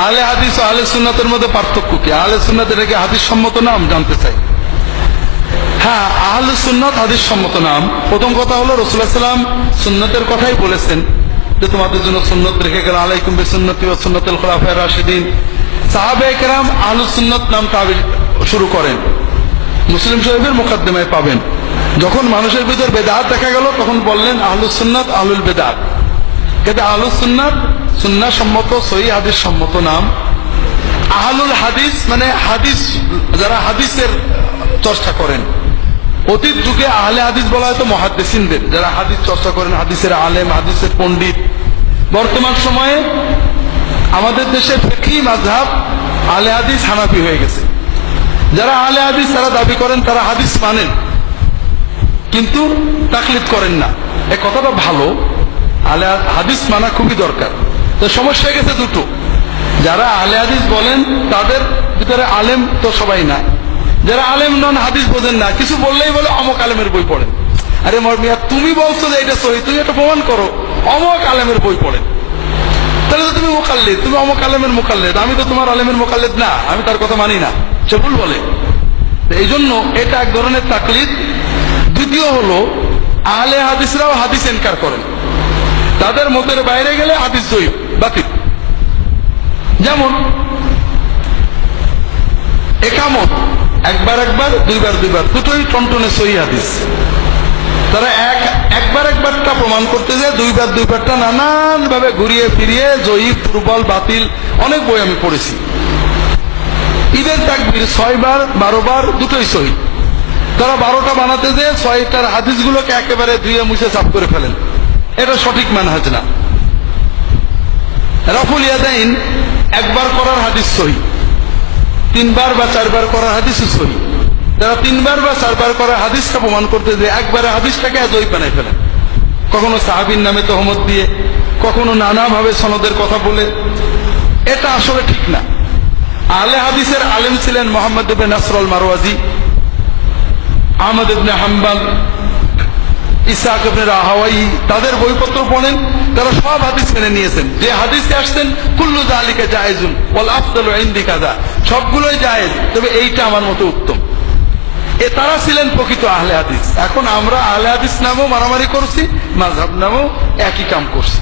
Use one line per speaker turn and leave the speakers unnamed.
আহলে হাদিস ও আহলে সুন্নাতের মধ্যে পার্থক্য কি? আহলে সুন্নাত এটাকে হাদিস সম্মত নাম? জানতে চাই। হ্যাঁ আহলে সুন্নাত হাদিস সম্মত নাম। প্রথম কথা হলো রসুল্লাহ সাল্লাম সুন্নতের কথাই বলেছেন যে তোমাদের জন্য সুন্নত রেখে গেল। আলাইকুম বে সুন্নতি ও সুন্নতুল খোলাফায় রাশিদিন। সাহাবে কেরাম আহলুস সুন্নত নাম তাবির শুরু করেন। মুসলিম শরীফের মোকদ্দমায় পাবেন। যখন মানুষের ভিতর বেদাত দেখা গেল, তখন বললেন আহলুস সুন্নাত আহলুল বেদাত। কিন্তু আহলুস সুন্নাত সুন্না সম্মত সহি হাদিস সম্মত নাম। আহলুল হাদিস মানে হাদিস, যারা হাদিসের চর্চা করেন। অতীত যুগে আহলে হাদিস বলা হয়তো মহাদ্দেসিনদের, যারা হাদিস চর্চা করেন, হাদিসের আলেম, হাদিসের পণ্ডিত। বর্তমান সময়ে আমাদের দেশে ফেকি মাঝহাব আলে হাদিস হানাফি হয়ে গেছে। যারা আলে হাদিস তারা দাবি করেন, তারা হাদিস মানেন। কিন্তু তাকলিদ করেন না। এ কথাটা ভালো। আলে হাদিস মানা খুবই দরকার। তো সমস্যা হয়ে গেছে দুটো। যারা আলে হাদিস বলেন, তাদের ভিতরে আলেম তো সবাই না। যারা আলেম নন, হাদিস বোঝেন না। কিছু বললেই বলে অমক আলেমের বই পড়েন। আরে মরমিয়া তুমি বলছো যে এটা সহি, তুমি এটা প্রমাণ করো। অমক আলেমের বই পড়েন। তাহলে তো তুমি মোকাল্লিদ, তুমি অমক আলেমের মোকাল্লেদ। আমি তো তোমার আলেমের মোকাল্লেদ না, আমি তার কথা মানি না। সে ভুল বলে। এই জন্য এটা এক ধরনের তাকলিদ। দ্বিতীয় হলো, আহলে হাদিসরাও হাদিস এনকার করেন। তাদের মতের বাইরে গেলে হাদিস জয়ী বাতিল। যেমন, একামত, একবার একবার, দুইবার দুইবার, দুটোই টনটনে সহি হাদিস। তারা এক, একবার একবারটা প্রমাণ করতে যায়, দুইবার দুইবারটা নানান ভাবে ঘুরিয়ে ফিরিয়ে জয়ী দুর্বল, বাতিল, অনেক বই আমি পড়েছি। ঈদের তাকবির ছয় বার বারো বার দুটোই সহি। তারা বারোটা বানাতে যে ছয়টার হাদিসগুলোকে একেবারে ধুয়ে মুছে সাফ করে ফেলেন। এটা সঠিক মানহাজ না। রাফুল ইয়াদাইন একবার করার হাদিস সহি। তিনবার বা চারবার করার হাদিস সহি। তারা তিনবার বা চারবার করার হাদিসটা প্রমাণ করতে যে একবারে হাদিসটাকে জয়ী বানাই ফেলেন কখনো সাহাবির নামে তহমত দিয়ে, কখনো নানাভাবে সনদের কথা বলে। এটা আসলে ঠিক না। আলে হাদিসের আলেম ছিলেন মোহাম্মদ ইবনে নাসরুল মারওয়াজি, আহমদ ইবনে হাম্বাল ইসাক ইবনে রাহাওয়াই তাদের বইপত্র পড়েন, তারা সব হাদিস মেনে নিয়েছেন। যে হাদিসে আসছেন, কুল্লু জালিকা জায়েজুন, ওয়াল আফদালু ইনদি কাযা, সবগুলোই জায়েজ, তবে এইটা আমার মতে উত্তম। এ তারা ছিলেন প্রকৃত আহলে হাদিস। এখন আমরা আহলে হাদিস নামেও মারামারি করছি মাঝহাব নামও একই কাম করছি।